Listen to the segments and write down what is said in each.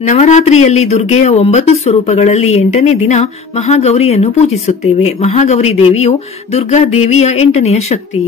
ನವರಾತ್ರಿಯಲ್ಲಿ ದುರ್ಗೆಯ 9 ಸ್ವರೂಪಗಳಲ್ಲಿ 8ನೇ ದಿನ ಮಹಾಗೌರಿಯನ್ನು ಪೂಜಿಸುತ್ತೇವೆ. ಮಹಾಗೌರಿ ದೇವಿಯು ದುರ್ಗಾ ದೇವಿಯ 8ನೆಯ ಶಕ್ತಿ.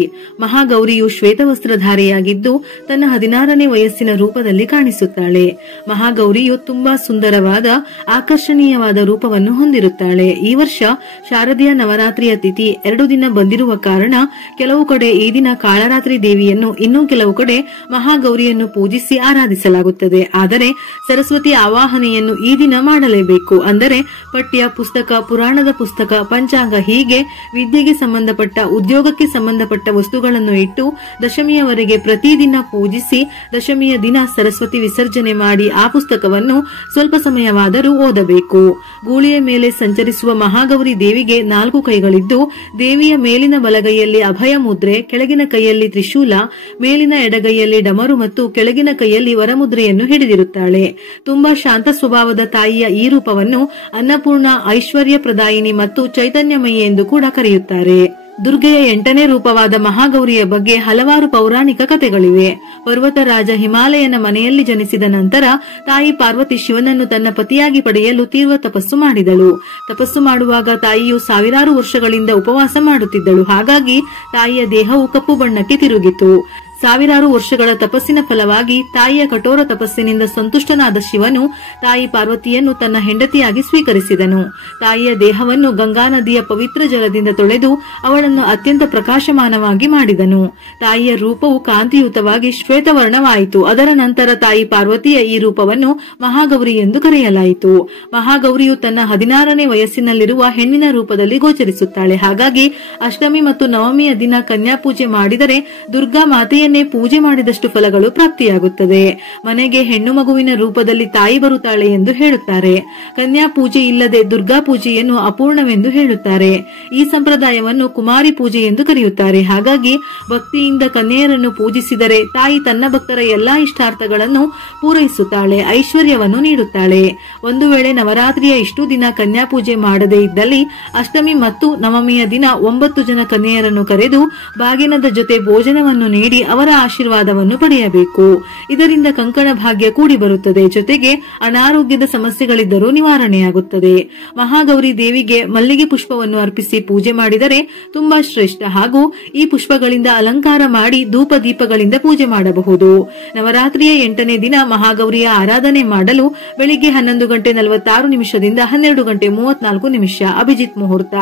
ಮಹಾಗೌರಿಯು ಶ್ವೇತವಸ್ತ್ರಧಾರಿಯಾಗಿದ್ದು ತನ್ನ 16ನೇ ವಯಸ್ಸಿನ ರೂಪದಲ್ಲಿ ಕಾಣಿಸುತ್ತಾಳೆ. ಮಹಾಗೌರಿಯು ತುಂಬಾ ಸುಂದರವಾದ ಆಕರ್ಷಣೀಯವಾದ ರೂಪವನ್ನು ಹೊಂದಿರುತ್ತಾಳೆ. ಈ ವರ್ಷ ಶಾರದೀಯ ನವರಾತ್ರಿಯ ತಿಥಿ 2 ದಿನ ಬಂದಿರುವ ಕಾರಣ ಕೆಲವು ಕಡೆ ಈ ದಿನ ಕಾಳರಾತ್ರಿ ದೇವಿಯನ್ನು, ಇನ್ನೂ ಕೆಲವು ಕಡೆ ಮಹಾಗೌರಿಯನ್ನು ಪೂಜಿಸಿ ಆರಾಧಿಸಲಾಗುತ್ತದೆ. ಆದರೆ ಸರಸ್ವತಿ ಆವಾಹನೆಯನ್ನು ಈ ದಿನ ಮಾಡಲೇಬೇಕು. ಅಂದರೆ ಪಠ್ಯ ಪುಸ್ತಕ, ಪುರಾಣದ ಪುಸ್ತಕ, ಪಂಚಾಂಗ ಹೀಗೆ ವಿದ್ಯೆಗೆ ಸಂಬಂಧಪಟ್ಟ, ಉದ್ಯೋಗಕ್ಕೆ ಸಂಬಂಧಪಟ್ಟ ವಸ್ತುಗಳನ್ನು ಇಟ್ಟು ದಶಮಿಯವರೆಗೆ ಪ್ರತಿದಿನ ಪೂಜಿಸಿ ದಶಮಿಯ ದಿನ ಸರಸ್ವತಿ ವಿಸರ್ಜನೆ ಮಾಡಿ ಆ ಪುಸ್ತಕವನ್ನು ಸ್ವಲ್ಪ ಸಮಯವಾದರೂ ಓದಬೇಕು. ಗೂಳಿಯ ಮೇಲೆ ಸಂಚರಿಸುವ ಮಹಾಗೌರಿ ದೇವಿಗೆ 4 ಕೈಗಳಿದ್ದು ದೇವಿಯ ಮೇಲಿನ ಬಲಗೈಯಲ್ಲಿ ಅಭಯ ಮುದ್ರೆ, ಕೆಳಗಿನ ಕೈಯಲ್ಲಿ ತ್ರಿಶೂಲ, ಮೇಲಿನ ಎಡಗೈಯಲ್ಲಿ ಡಮರು ಮತ್ತು ಕೆಳಗಿನ ಕೈಯಲ್ಲಿ ವರಮುದ್ರೆಯನ್ನು ಹಿಡಿದಿರುತ್ತಾಳೆ. ತುಂಬಾ ಶಾಂತ ಸ್ವಭಾವದ ತಾಯಿಯ ಈ ರೂಪವನ್ನು ಅನ್ನಪೂರ್ಣ, ಐಶ್ವರ್ಯ ಪ್ರದಾಯಿನಿ ಮತ್ತು ಚೈತನ್ಯಮಯಿ ಎಂದು ಕೂಡ ಕರೆಯುತ್ತಾರೆ. ದುರ್ಗೆಯ 8ನೇ ರೂಪವಾದ ಮಹಾಗೌರಿಯ ಬಗ್ಗೆ ಹಲವಾರು ಪೌರಾಣಿಕ ಕಥೆಗಳಿವೆ. ಪರ್ವತರಾಜ ಹಿಮಾಲಯನ ಮನೆಯಲ್ಲಿ ಜನಿಸಿದ ನಂತರ ತಾಯಿ ಪಾರ್ವತಿ ಶಿವನನ್ನು ತನ್ನ ಪತಿಯಾಗಿ ಪಡೆಯಲು ತೀವ್ರ ತಪಸ್ಸು ಮಾಡಿದಳು. ತಪಸ್ಸು ಮಾಡುವಾಗ ತಾಯಿಯು ಸಾವಿರಾರು ವರ್ಷಗಳಿಂದ ಉಪವಾಸ ಮಾಡುತ್ತಿದ್ದಳು. ಹಾಗಾಗಿ ತಾಯಿಯ ದೇಹವು ಕಪ್ಪು ಬಣ್ಣಕ್ಕೆ ತಿರುಗಿತು. ಸಾವಿರಾರು ವರ್ಷಗಳ ತಪಸ್ಸಿನ ಫಲವಾಗಿ ತಾಯಿಯ ಕಠೋರ ತಪಸ್ಸಿನಿಂದ ಸಂತುಷ್ಟನಾದ ಶಿವನು ತಾಯಿ ಪಾರ್ವತಿಯನ್ನು ತನ್ನ ಹೆಂಡತಿಯಾಗಿ ಸ್ವೀಕರಿಸಿದನು. ತಾಯಿಯ ದೇಹವನ್ನು ಗಂಗಾ ನದಿಯ ಪವಿತ್ರ ಜಲದಿಂದ ತೊಳೆದು ಅವಳನ್ನು ಅತ್ಯಂತ ಪ್ರಕಾಶಮಾನವಾಗಿ ಮಾಡಿದನು. ತಾಯಿಯ ರೂಪವು ಕಾಂತಿಯುತವಾಗಿ ಶ್ವೇತವರ್ಣವಾಯಿತು. ಅದರ ನಂತರ ತಾಯಿ ಪಾರ್ವತಿಯ ಈ ರೂಪವನ್ನು ಮಹಾಗೌರಿ ಎಂದು ಕರೆಯಲಾಯಿತು. ಮಹಾಗೌರಿಯು ತನ್ನ 16ನೇ ವಯಸ್ಸಿನಲ್ಲಿರುವ ಹೆಣ್ಣಿನ ರೂಪದಲ್ಲಿ ಗೋಚರಿಸುತ್ತಾಳೆ. ಹಾಗಾಗಿ ಅಷ್ಟಮಿ ಮತ್ತು ನವಮಿಯ ದಿನ ಕನ್ಯಾ ಪೂಜೆ ಮಾಡಿದರೆ ದುರ್ಗಾ ಮಾತೆಯ ಪೂಜೆ ಮಾಡಿದಷ್ಟು ಫಲಗಳು ಪ್ರಾಪ್ತಿಯಾಗುತ್ತದೆ. ಮನೆಗೆ ಹೆಣ್ಣು ಮಗುವಿನ ರೂಪದಲ್ಲಿ ತಾಯಿ ಬರುತ್ತಾಳೆ ಎಂದು ಹೇಳುತ್ತಾರೆ. ಕನ್ಯಾ ಪೂಜೆ ಇಲ್ಲದೆ ದುರ್ಗಾ ಪೂಜೆಯನ್ನು ಅಪೂರ್ಣವೆಂದು ಹೇಳುತ್ತಾರೆ. ಈ ಸಂಪ್ರದಾಯವನ್ನು ಕುಮಾರಿ ಪೂಜೆ ಎಂದು ಕರೆಯುತ್ತಾರೆ. ಹಾಗಾಗಿ ಭಕ್ತಿಯಿಂದ ಕನ್ಯೆಯರನ್ನು ಪೂಜಿಸಿದರೆ ತಾಯಿ ತನ್ನ ಭಕ್ತರ ಎಲ್ಲಾ ಇಷ್ಟಾರ್ಥಗಳನ್ನು ಪೂರೈಸುತ್ತಾಳೆ, ಐಶ್ವರ್ಯವನ್ನು ನೀಡುತ್ತಾಳೆ. ಒಂದು ವೇಳೆ ನವರಾತ್ರಿಯ ಇಷ್ಟು ದಿನ ಕನ್ಯಾ ಪೂಜೆ ಮಾಡದೇ ಇದ್ದಲ್ಲಿ ಅಷ್ಟಮಿ ಮತ್ತು ನವಮಿಯ ದಿನ 9 ಜನ ಕನ್ಯೆಯರನ್ನು ಕರೆದು ಬಾಗಿನದ ಜೊತೆ ಭೋಜನವನ್ನು ನೀಡಿ ಅವರ ಆಶೀರ್ವಾದವನ್ನು ಪಡೆಯಬೇಕು. ಇದರಿಂದ ಕಂಕಣ ಭಾಗ್ಯ ಕೂಡಿ ಬರುತ್ತದೆ. ಜೊತೆಗೆ ಅನಾರೋಗ್ಯದ ಸಮಸ್ಯೆಗಳಿದ್ದರೂ ನಿವಾರಣೆಯಾಗುತ್ತದೆ. ಮಹಾಗೌರಿ ದೇವಿಗೆ ಮಲ್ಲಿಗೆ ಪುಷ್ಪವನ್ನು ಅರ್ಪಿಸಿ ಪೂಜೆ ಮಾಡಿದರೆ ತುಂಬಾ ಶ್ರೇಷ್ಠ. ಹಾಗೂ ಈ ಪುಷ್ಪಗಳಿಂದ ಅಲಂಕಾರ ಮಾಡಿ ಧೂಪ ದೀಪಗಳಿಂದ ಪೂಜೆ ಮಾಡಬಹುದು. ನವರಾತ್ರಿಯ 8ನೇ ದಿನ ಮಹಾಗೌರಿಯ ಆರಾಧನೆ ಮಾಡಲು ಬೆಳಿಗ್ಗೆ 11:46 12:34 ಅಭಿಜಿತ್ ಮುಹೂರ್ತ.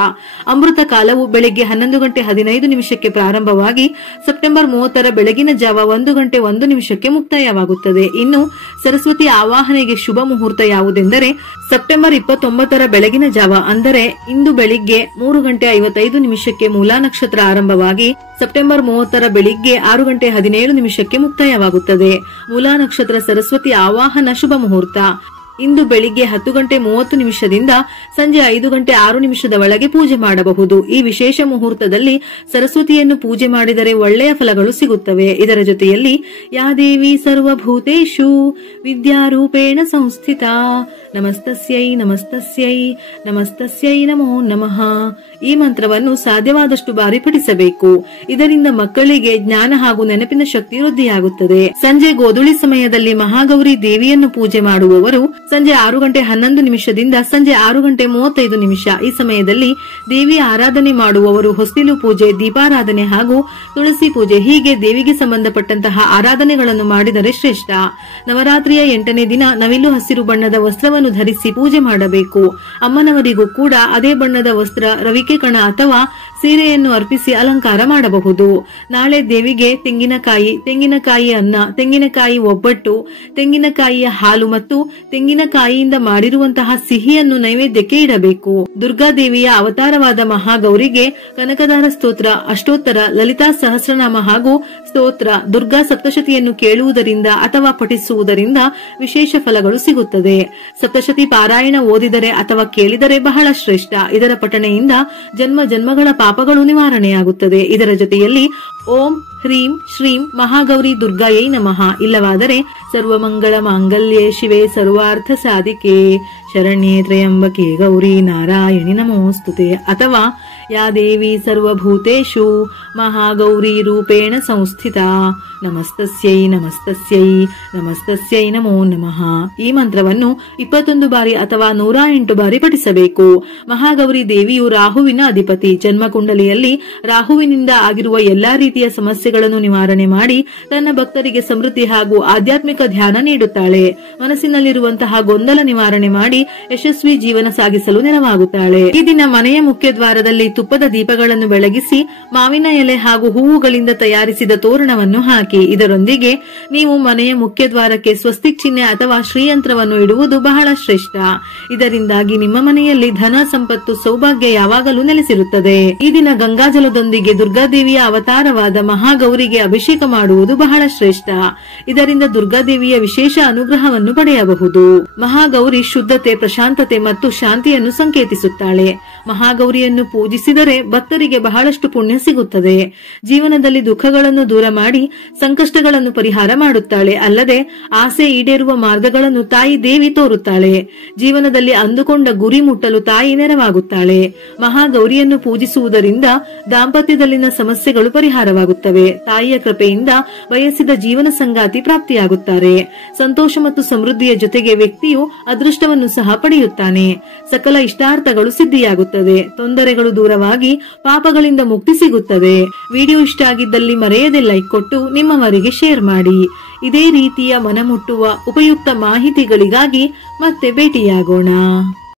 ಅಮೃತ ಕಾಲವು ಬೆಳಿಗ್ಗೆ 11:15 ಪ್ರಾರಂಭವಾಗಿ ಸೆಪ್ಟೆಂಬರ್ 30 ಬೆಳಗಿನ ಜಾವ 1:01 ಮುಕ್ತಾಯವಾಗುತ್ತದೆ. ಇನ್ನು ಸರಸ್ವತಿ ಆವಾಹನೆಗೆ ಶುಭ ಮುಹೂರ್ತ ಯಾವುದೆಂದರೆ ಸೆಪ್ಟೆಂಬರ್ 29 ಬೆಳಗಿನ ಜಾವ, ಅಂದರೆ ಇಂದು ಬೆಳಿಗ್ಗೆ 3:55 ಮೂಲಾ ನಕ್ಷತ್ರ ಆರಂಭವಾಗಿ ಸೆಪ್ಟೆಂಬರ್ 30 ಬೆಳಿಗ್ಗೆ 6:17 ಮುಕ್ತಾಯವಾಗುತ್ತದೆ. ಮೂಲಾ ನಕ್ಷತ್ರ ಸರಸ್ವತಿ ಆವಾಹನ ಶುಭ ಮುಹೂರ್ತ ಇಂದು ಬೆಳಿಗ್ಗೆ 10:30 ಸಂಜೆ 5:06 ಒಳಗೆ ಪೂಜೆ ಮಾಡಬಹುದು. ಈ ವಿಶೇಷ ಮುಹೂರ್ತದಲ್ಲಿ ಸರಸ್ವತಿಯನ್ನು ಪೂಜೆ ಮಾಡಿದರೆ ಒಳ್ಳೆಯ ಫಲಗಳು ಸಿಗುತ್ತವೆ. ಇದರ ಜೊತೆಯಲ್ಲಿ ಯಾ ದೇವಿ ಸರ್ವಭೂತೇಷು ವಿದ್ಯಾರೂಪೇಣ ಸಂಸ್ಥಿತ ನಮಸ್ತಸ್ಯೈ ನಮಸ್ತಸ್ಯೈ ನಮಸ್ತಸ್ಯೈ ನಮೋ ನಮಃ ಈ ಮಂತ್ರವನ್ನು ಸಾಧ್ಯವಾದಷ್ಟು ಬಾರಿ ಪಠಿಸಬೇಕು. ಇದರಿಂದ ಮಕ್ಕಳಿಗೆ ಜ್ಞಾನ ಹಾಗೂ ನೆನಪಿನ ಶಕ್ತಿ ವೃದ್ಧಿಯಾಗುತ್ತದೆ. ಸಂಜೆ ಗೋಧೂಳಿ ಸಮಯದಲ್ಲಿ ಮಹಾಗೌರಿ ದೇವಿಯನ್ನು ಪೂಜೆ ಮಾಡುವವರು ಸಂಜೆ 6:11 ಸಂಜೆ 6:35 ಈ ಸಮಯದಲ್ಲಿ ದೇವಿ ಆರಾಧನೆ ಮಾಡುವವರು ಹೊಸ್ತಿಲು ಪೂಜೆ, ದೀಪಾರಾಧನೆ ಹಾಗೂ ತುಳಸಿ ಪೂಜೆ ಹೀಗೆ ದೇವಿಗೆ ಸಂಬಂಧಪಟ್ಟಂತಹ ಆರಾಧನೆಗಳನ್ನು ಮಾಡಿದರೆ ಶ್ರೇಷ್ಠ. ನವರಾತ್ರಿಯ 8ನೇ ದಿನ ನವಿಲು ಹಸಿರು ಬಣ್ಣದ ವಸ್ತ್ರವನ್ನು ಧರಿಸಿ ಪೂಜೆ ಮಾಡಬೇಕು. ಅಮ್ಮನವರಿಗೂ ಕೂಡ ಅದೇ ಬಣ್ಣದ ವಸ್ತ್ರ, ರವಿಕೆ ಕಣ ಅಥವಾ ಸೀರೆಯನ್ನು ಅರ್ಪಿಸಿ ಅಲಂಕಾರ ಮಾಡಬಹುದು. ನಾಳೆ ದೇವಿಗೆ ತೆಂಗಿನಕಾಯಿ ಅನ್ನ, ತೆಂಗಿನಕಾಯಿ ಒಬ್ಬಟ್ಟು, ತೆಂಗಿನಕಾಯಿಯ ಹಾಲು ಮತ್ತು ತೆಂಗಿನಕಾಯಿಯಿಂದ ಮಾಡಿರುವಂತಹ ಸಿಹಿಯನ್ನು ನೈವೇದ್ಯಕ್ಕೆ ಇಡಬೇಕು. ದುರ್ಗಾದೇವಿಯ ಅವತಾರವಾದ ಮಹಾಗೌರಿಗೆ ಕನಕದಾರ ಸ್ತೋತ್ರ, ಅಷ್ಟೋತ್ತರ, ಲಲಿತಾ ಸಹಸ್ರನಾಮ ಹಾಗೂ ಸ್ತೋತ್ರ, ದುರ್ಗಾ ಸಪ್ತಶತಿಯನ್ನು ಕೇಳುವುದರಿಂದ ಅಥವಾ ಪಠಿಸುವುದರಿಂದ ವಿಶೇಷ ಫಲಗಳು ಸಿಗುತ್ತದೆ. ಸಪ್ತಶತಿ ಪಾರಾಯಣ ಓದಿದರೆ ಅಥವಾ ಕೇಳಿದರೆ ಬಹಳ ಶ್ರೇಷ್ಠ. ಇದರ ಪಠಣೆಯಿಂದ ಜನ್ಮ ಜನ್ಮಗಳ ಪಾಪಗಳು ನಿವಾರಣೆಯಾಗುತ್ತದೆ. ಇದರ ಜೊತೆಯಲ್ಲಿ ಓಂ ಹ್ರೀಂ ಶ್ರೀಂ ಮಹಾಗೌರಿ ದುರ್ಗಾಯೈ ನಮಃ ಇಲ್ಲವಾದರೆ ಸರ್ವಮಂಗಳ ಮಾಂಗಲ್ಯೆ ಶಿವೆ ಸರ್ವಾರ್ಥ ಸಾಧಿಕೆ ಶರಣ್ಯೇ ತ್ರ್ಯಂಬಕೆ ಗೌರಿ ನಾರಾಯಣಿ ನಮೋಸ್ತುತೆ ಅಥವಾ ಯಾ ದೇವಿ ಸರ್ವಭೂತೇಷು ಮಹಾಗೌರಿ ರೂಪೇಣ ಸಂಸ್ಥಿತಾ ನಮಸ್ತಸ್ಯೈ ನಮಸ್ತಸ್ಯೈ ನಮಸ್ತಸ್ಯೈ ನಮೋ ನಮಃ. ಈ ಮಂತ್ರವನ್ನು 21 ಬಾರಿ ಅಥವಾ 108 ಬಾರಿ ಪಠಿಸಬೇಕು. ಮಹಾಗೌರಿ ದೇವಿಯು ರಾಹುವಿನ ಅಧಿಪತಿ. ಜನ್ಮಕುಂಡಲಿಯಲ್ಲಿ ರಾಹುವಿನಿಂದ ಆಗಿರುವ ಎಲ್ಲಾ ರೀತಿಯ ಸಮಸ್ಯೆಗಳನ್ನು ನಿವಾರಣೆ ಮಾಡಿ ತನ್ನ ಭಕ್ತರಿಗೆ ಸಮೃದ್ಧಿ ಹಾಗೂ ಆಧ್ಯಾತ್ಮಿಕ ಧ್ಯಾನ ನೀಡುತ್ತಾಳೆ. ಮನಸ್ಸಿನಲ್ಲಿರುವಂತಹ ಗೊಂದಲ ನಿವಾರಣೆ ಮಾಡಿ ಯಶಸ್ವಿ ಜೀವನ ಸಾಗಿಸಲು ನೆರವಾಗುತ್ತಾಳೆ. ಈ ದಿನ ಮನೆಯ ಮುಖ್ಯ ದ್ವಾರದಲ್ಲಿ ತುಪ್ಪದ ದೀಪಗಳನ್ನು ಬೆಳಗಿಸಿ ಮಾವಿನ ಎಲೆ ಹಾಗೂ ಹೂವುಗಳಿಂದ ತಯಾರಿಸಿದ ತೋರಣವನ್ನು ಹಾಕಿ. ಇದರೊಂದಿಗೆ ನೀವು ಮನೆಯ ಮುಖ್ಯ ದ್ವಾರಕ್ಕೆ ಸ್ವಸ್ತಿಕ್ ಚಿಹ್ನೆ ಅಥವಾ ಶ್ರೀಯಂತ್ರವನ್ನು ಇಡುವುದು ಬಹಳ ಶ್ರೇಷ್ಠ. ಇದರಿಂದಾಗಿ ನಿಮ್ಮ ಮನೆಯಲ್ಲಿ ಧನ ಸಂಪತ್ತು ಸೌಭಾಗ್ಯ ಯಾವಾಗಲೂ ನೆಲೆಸಿರುತ್ತದೆ. ಈ ದಿನ ಗಂಗಾಜಲದೊಂದಿಗೆ ದುರ್ಗಾದೇವಿಯ ಅವತಾರವಾದ ಮಹಾಗೌರಿಗೆ ಅಭಿಷೇಕ ಮಾಡುವುದು ಬಹಳ ಶ್ರೇಷ್ಠ. ಇದರಿಂದ ದುರ್ಗಾದೇವಿಯ ವಿಶೇಷ ಅನುಗ್ರಹವನ್ನು ಪಡೆಯಬಹುದು. ಮಹಾಗೌರಿ ಶುದ್ಧತೆ, ಪ್ರಶಾಂತತೆ ಮತ್ತು ಶಾಂತಿಯನ್ನು ಸಂಕೇತಿಸುತ್ತಾಳೆ. ಮಹಾಗೌರಿಯನ್ನು ಪೂಜಿಸಿದರೆ ಭಕ್ತರಿಗೆ ಬಹಳಷ್ಟು ಪುಣ್ಯ ಸಿಗುತ್ತದೆ. ಜೀವನದಲ್ಲಿ ದುಃಖಗಳನ್ನು ದೂರ ಮಾಡಿ ಸಂಕಷ್ಟಗಳನ್ನು ಪರಿಹಾರ ಮಾಡುತ್ತಾಳೆ. ಅಲ್ಲದೆ ಆಸೆ ಈಡೇರುವ ಮಾರ್ಗಗಳನ್ನು ತಾಯಿ ದೇವಿ ತೋರುತ್ತಾಳೆ. ಜೀವನದಲ್ಲಿ ಅಂದುಕೊಂಡ ಗುರಿ ಮುಟ್ಟಲು ತಾಯಿ ನೆರವಾಗುತ್ತಾಳೆ. ಮಹಾಗೌರಿಯನ್ನು ಪೂಜಿಸುವುದರಿಂದ ದಾಂಪತ್ಯದಲ್ಲಿನ ಸಮಸ್ಯೆಗಳು ಪರಿಹಾರವಾಗುತ್ತವೆ. ತಾಯಿಯ ಕೃಪೆಯಿಂದ ಬಯಸಿದ ಜೀವನ ಸಂಗಾತಿ ಪ್ರಾಪ್ತಿಯಾಗುತ್ತಾರೆ. ಸಂತೋಷ ಮತ್ತು ಸಮೃದ್ಧಿಯ ಜೊತೆಗೆ ವ್ಯಕ್ತಿಯು ಅದೃಷ್ಟವನ್ನು ಸಹ ಪಡೆಯುತ್ತಾನೆ. ಸಕಲ ಇಷ್ಟಾರ್ಥಗಳು ಸಿದ್ಧಿಯಾಗುತ್ತದೆ. ತೊಂದರೆಗಳು ದೂರವಾಗಿ ಪಾಪಗಳಿಂದ ಮುಕ್ತಿ ಸಿಗುತ್ತದೆ. ವಿಡಿಯೋ ಇಷ್ಟ ಆಗಿದ್ದಲ್ಲಿ ಮರೆಯದೆ ಲೈಕ್ ಕೊಟ್ಟು ನಿಮ್ಮವರಿಗೆ ಶೇರ್ ಮಾಡಿ. ಇದೇ ರೀತಿಯ ಮನಮುಟ್ಟುವ ಉಪಯುಕ್ತ ಮಾಹಿತಿಗಳಿಗಾಗಿ ಮತ್ತೆ ಭೇಟಿಯಾಗೋಣ.